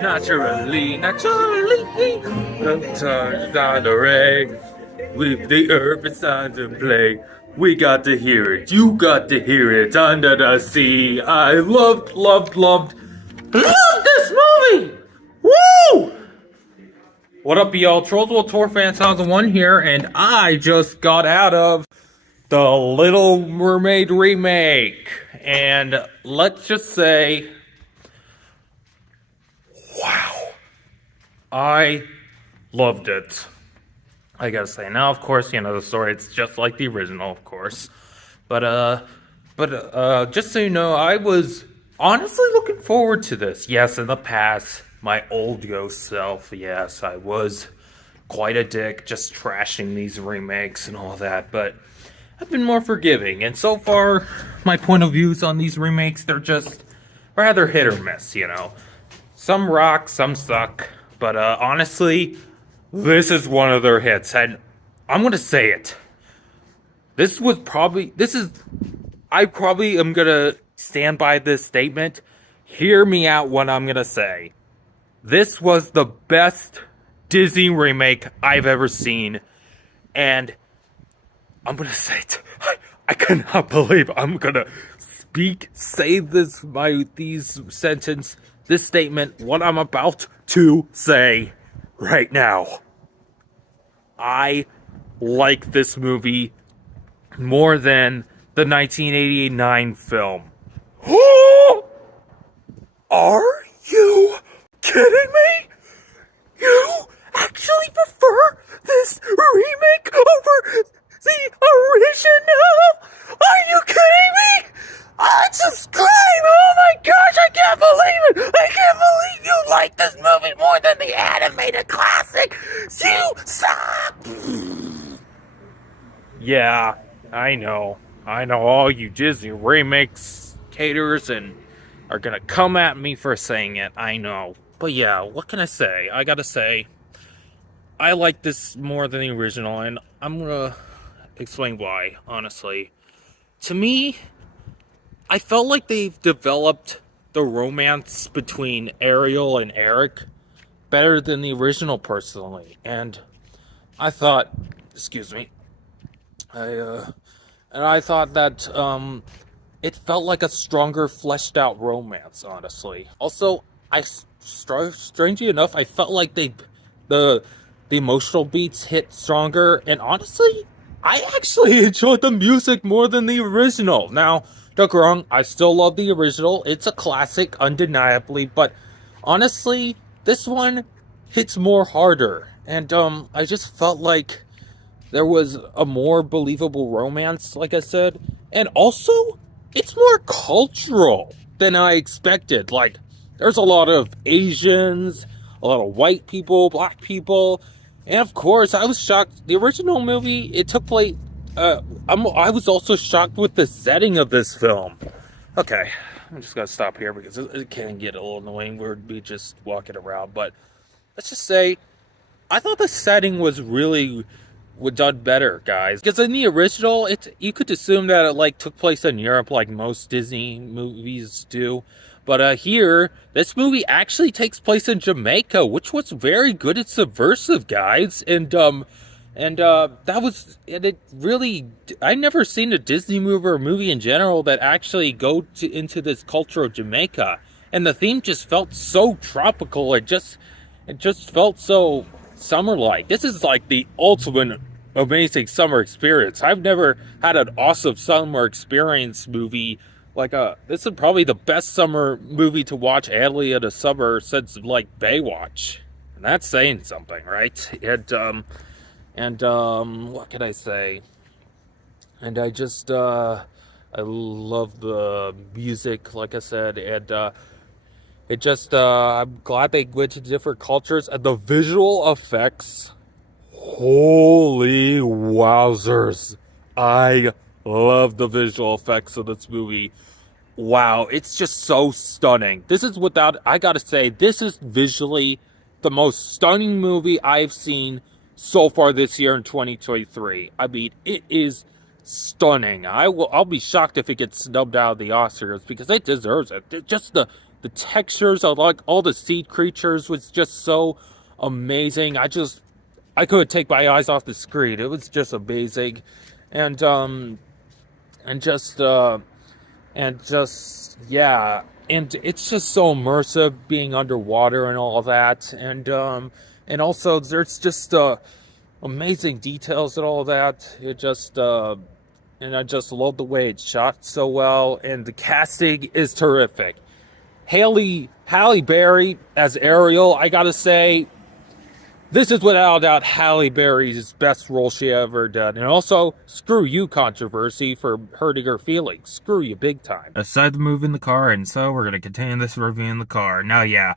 Naturally, sometimes on the rain, with the earth beside to play. We got to hear it, you got to hear it under the sea. I loved this movie! Woo! What up, y'all? Trolls World Tour Fan 2001 here, and I just got out of the Little Mermaid remake. And let's just say, wow. I loved it. I gotta say. Now, of course, you know the story. It's just like the original, of course. But just so you know, I was honestly looking forward to this. Yes, in the past, my old ghost self. Yes, I was quite a dick, just trashing these remakes and all that. But I've been more forgiving, and so far, my point of views on these remakes, they're just rather hit or miss. You know, some rock, some suck. But honestly, this is one of their hits, and I'm gonna say it. I probably am gonna stand by this statement. Hear me out what I'm gonna say. This was the best Disney remake I've ever seen, and I'm gonna say it. I cannot believe I'm gonna say this, this statement, what I'm about to say right now. I like this movie more than the 1989 film. Are you kidding me? You actually prefer this remake over the original? Are you kidding me? Unsubscribe! Oh my gosh, I can't believe it! I can't believe you like this movie more than the animated classic! You suck! Yeah, I know. All you Disney remakes haters and are gonna come at me for saying it. I know. But yeah, what can I say? I gotta say, I like this more than the original, and I'm gonna explain why, honestly. To me, I felt like they've developed the romance between Ariel and Eric better than the original, personally. And I thought, excuse me, I thought that it felt like a stronger, fleshed out romance, honestly. Also, strangely enough, I felt like the emotional beats hit stronger, and honestly, I actually enjoyed the music more than the original. Now, don't get me wrong, I still love the original. It's a classic, undeniably, but honestly, this one hits more harder. And I just felt like there was a more believable romance, like I said. And also, it's more cultural than I expected. Like, there's a lot of Asians, a lot of white people, black people, and of course, I was shocked. The original movie, it took place. I was also shocked with the setting of this film. Okay, I'm just gonna stop here because it can get a little annoying. We'd be just walking around, but let's just say, I thought the setting was really done better, guys. Because in the original, you could assume that it like took place in Europe, like most Disney movies do. But here, this movie actually takes place in Jamaica, which was very good and subversive, guys. And it really, I never seen a Disney movie or movie in general that actually into this culture of Jamaica. And the theme just felt so tropical. It just felt so summer-like. This is like the ultimate amazing summer experience. I've never had an awesome summer experience movie. This is probably the best summer movie to watch Adley in a summer since like Baywatch. And that's saying something, right? And what can I say? And I just I love the music, like I said, and I'm glad they went to different cultures, and the visual effects, holy wowzers. I love the visual effects of this movie. Wow, it's just so stunning. I gotta say, this is visually the most stunning movie I've seen so far this year in 2023. I mean, it is stunning. I'll be shocked if it gets snubbed out of the Oscars because it deserves it. Just the the textures of like all the sea creatures was just so amazing. I couldn't take my eyes off the screen. It was just amazing, and and just uh, and just yeah, and it's just so immersive being underwater and all of that, and also there's just amazing details and all of that. And I just love the way it's shot so well, and the casting is terrific. Halle Berry as Ariel, I gotta say, this is without a doubt Halle Berry's best role she ever done. And also, screw you, controversy, for hurting her feelings. Screw you big time. Aside the move in the car, and so we're gonna continue this review in the car. Now, yeah,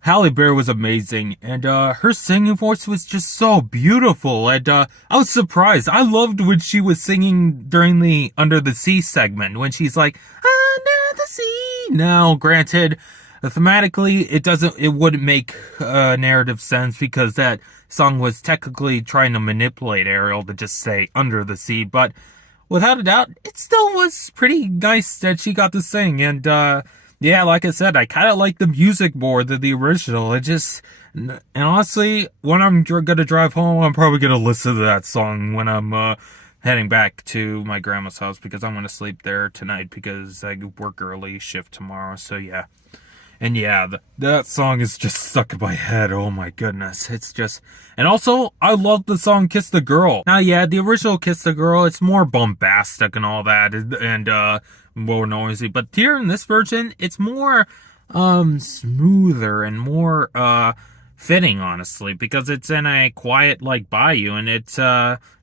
Halle Berry was amazing, and her singing voice was just so beautiful, and I was surprised. I loved when she was singing during the Under the Sea segment, when she's like, Under the Sea. Now, granted, thematically, it wouldn't make narrative sense, because that song was technically trying to manipulate Ariel to just say Under the Sea, but without a doubt, it still was pretty nice that she got to sing, and yeah, like I said, I kind of like the music more than the original. And honestly, when I'm gonna drive home, I'm probably gonna listen to that song when I'm heading back to my grandma's house, because I'm gonna sleep there tonight because I work early shift tomorrow. So yeah. And yeah, that song is just stuck in my head. Oh my goodness. It's just... And also, I love the song Kiss the Girl. Now yeah, the original Kiss the Girl, it's more bombastic and all that, and more noisy. But here in this version, it's more smoother and more fitting, honestly, because it's in a quiet, like, bayou, and it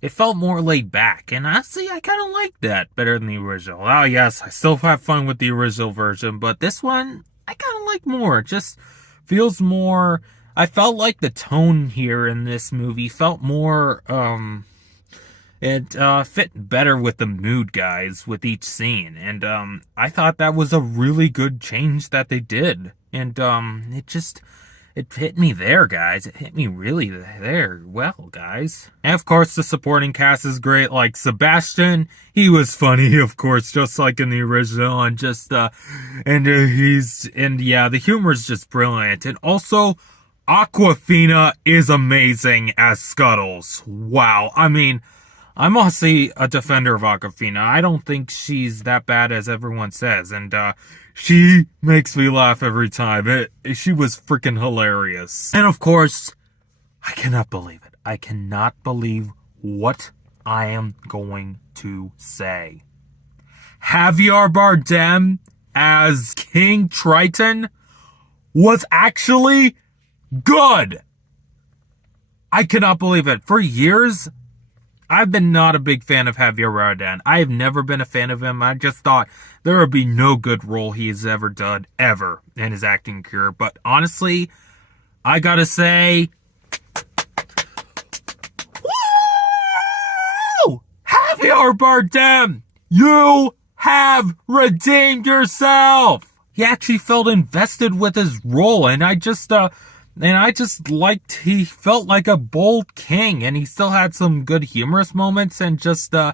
felt more laid back. And honestly, I kind of like that better than the original. Oh yes, I still have fun with the original version, but this one, I kind of like more. It just feels more... I felt like the tone here in this movie felt more, it fit better with the mood, guys, with each scene. And I thought that was a really good change that they did. And it hit me there, guys. It hit me really there. Well, guys. And of course, the supporting cast is great. Like Sebastian, he was funny, of course, just like in the original. And yeah, the humor is just brilliant. And also, Awkwafina is amazing as Scuttles. Wow. I mean, I'm honestly a defender of Awkwafina. I don't think she's that bad as everyone says. And she makes me laugh every time. She was freaking hilarious. And of course, I cannot believe it. I cannot believe what I am going to say. Javier Bardem as King Triton was actually good. I cannot believe it. For years, I've been not a big fan of Javier Bardem. I have never been a fan of him. I just thought there would be no good role he has ever done, ever, in his acting career. But honestly, I gotta say, woo! Javier Bardem, you have redeemed yourself. He actually felt invested with his role, and I just liked, he felt like a bold king, and he still had some good humorous moments, and I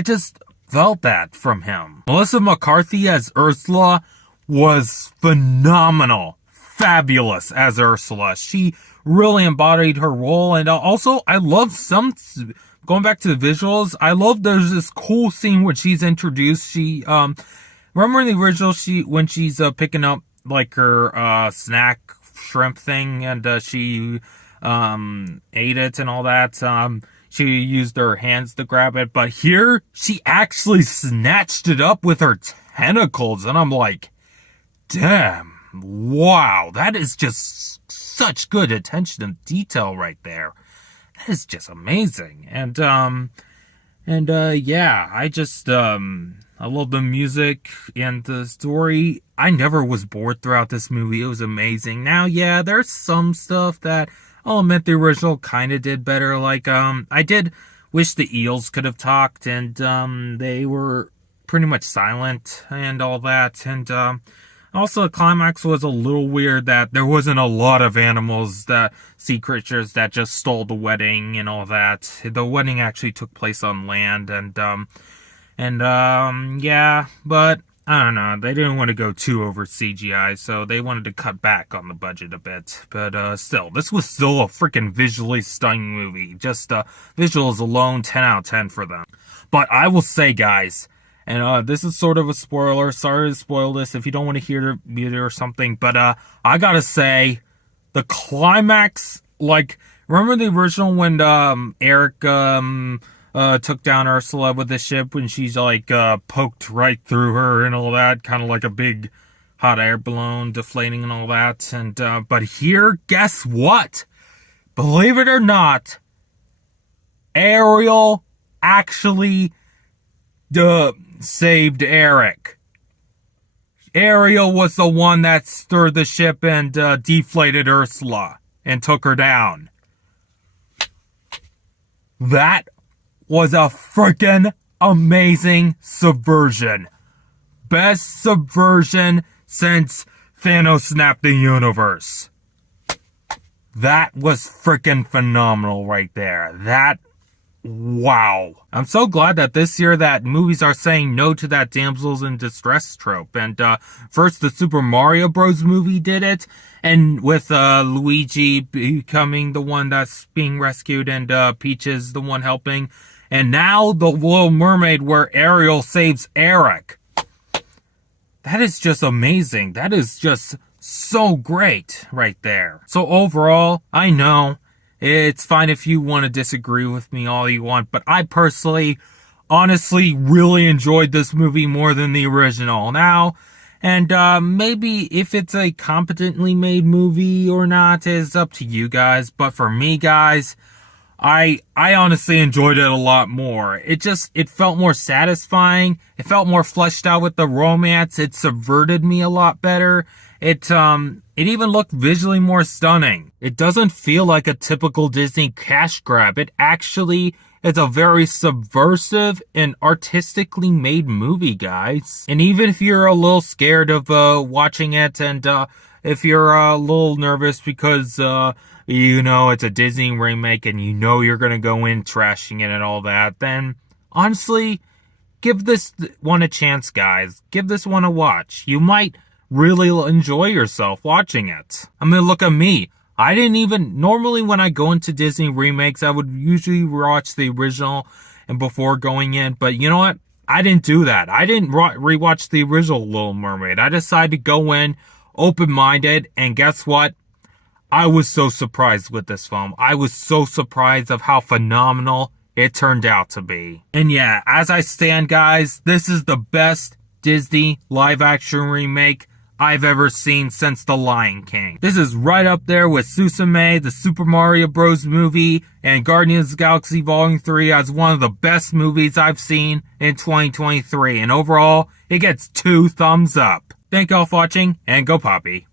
just felt that from him. Melissa McCarthy as Ursula was phenomenal. Fabulous as Ursula. She really embodied her role, and also, I love going back to the visuals, I love there's this cool scene when she's introduced. She, remember in the original, when she's picking up, like, her snack shrimp thing, and she ate it and all that, she used her hands to grab it, but here she actually snatched it up with her tentacles, and I'm like, damn, wow, that is just such good attention to detail right there. That is just amazing. And yeah, I love the music and the story. I never was bored throughout this movie. It was amazing. Now, yeah, there's some stuff that I'll admit the original kind of did better. Like, I did wish the eels could have talked, and they were pretty much silent and all that. And also, the climax was a little weird that there wasn't a lot of animals, sea creatures that just stole the wedding and all that. The wedding actually took place on land, and yeah, but I don't know, they didn't want to go too over CGI, so they wanted to cut back on the budget a bit. But still, this was still a freaking visually stunning movie. Just visuals alone, 10 out of 10 for them. But I will say, guys, and this is sort of a spoiler. Sorry to spoil this if you don't want to hear it or something. But I gotta say, the climax, like, remember the original when Eric took down Ursula with the ship when she's like poked right through her and all that, kind of like a big hot air balloon deflating and all that. And but here, guess what? Believe it or not, Ariel actually saved Eric. Ariel was the one that stirred the ship and deflated Ursula and took her down. That was a freaking amazing subversion. Best subversion since Thanos snapped the universe. That was freaking phenomenal right there. Wow. I'm so glad that this year that movies are saying no to that damsels in distress trope. And first the Super Mario Bros. Movie did it, and with Luigi becoming the one that's being rescued and Peach is the one helping. And now the Little Mermaid where Ariel saves Eric. That is just amazing. That is just so great right there. So overall, I know it's fine if you want to disagree with me all you want, but I personally, honestly, really enjoyed this movie more than the original. Now, and maybe if it's a competently made movie or not is up to you guys, but for me, guys, I honestly enjoyed it a lot more. It felt more satisfying. It felt more fleshed out with the romance. It subverted me a lot better. It even looked visually more stunning. It doesn't feel like a typical Disney cash grab. It actually is a very subversive and artistically made movie, guys. And even if you're a little scared of watching it, and if you're a little nervous because you know it's a Disney remake and you know you're gonna go in trashing it and all that, then honestly, give this one a chance, guys. Give this one a watch. You might really enjoy yourself watching it. I mean, look at me. I didn't even, normally when I go into Disney remakes, I would usually watch the original and before going in, but you know what? I didn't do that. I didn't rewatch the original Little Mermaid. I decided to go in open-minded, and guess what? I was so surprised with this film. I was so surprised of how phenomenal it turned out to be. And yeah, as I stand, guys, this is the best Disney live-action remake I've ever seen since The Lion King. This is right up there with Suzume, the Super Mario Bros. Movie, and Guardians of the Galaxy Volume 3 as one of the best movies I've seen in 2023. And overall, it gets 2 thumbs up. Thank y'all for watching, and go Poppy.